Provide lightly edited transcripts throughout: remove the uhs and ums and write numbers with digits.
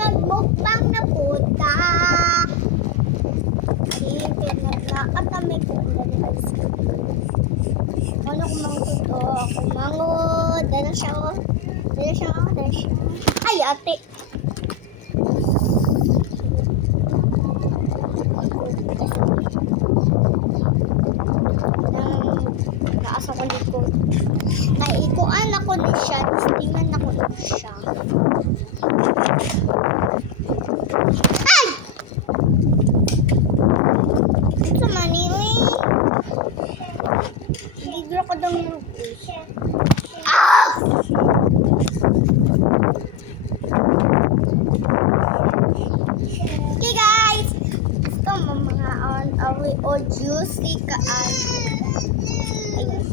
nagmukbang na puta. Internet na at na may puta ni ice cream. Ano kumangod o? Kumangod. Dala siya o. Dala siya o. Dala siya. Ay, ate. Naasa ko likod. Naikuan ako na siya. Tingnan ako na siya. Ay! Ito mani, uy. Ligro ko daw yung ah! Okay guys! Ito mga on away o juicy kaan. Ayun.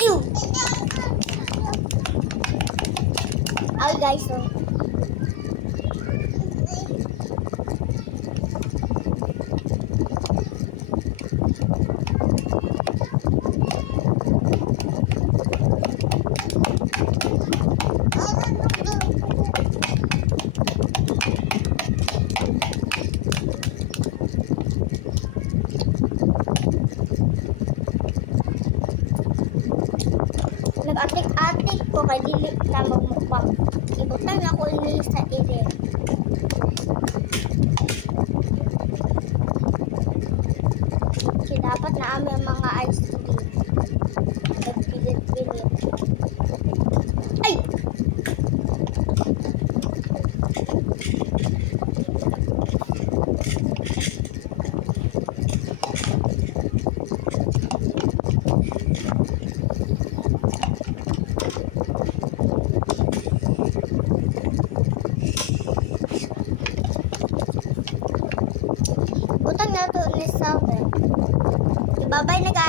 Ayun! Ay guys, so. Nag-atik-atik ko kay dili na magmukbang. Ibutang ako ni sa ire. Kasi dapat na ang mga ice cream. Nagpilit-pilit. Ay! Butang na ito ni Salve. Ibabay na guys.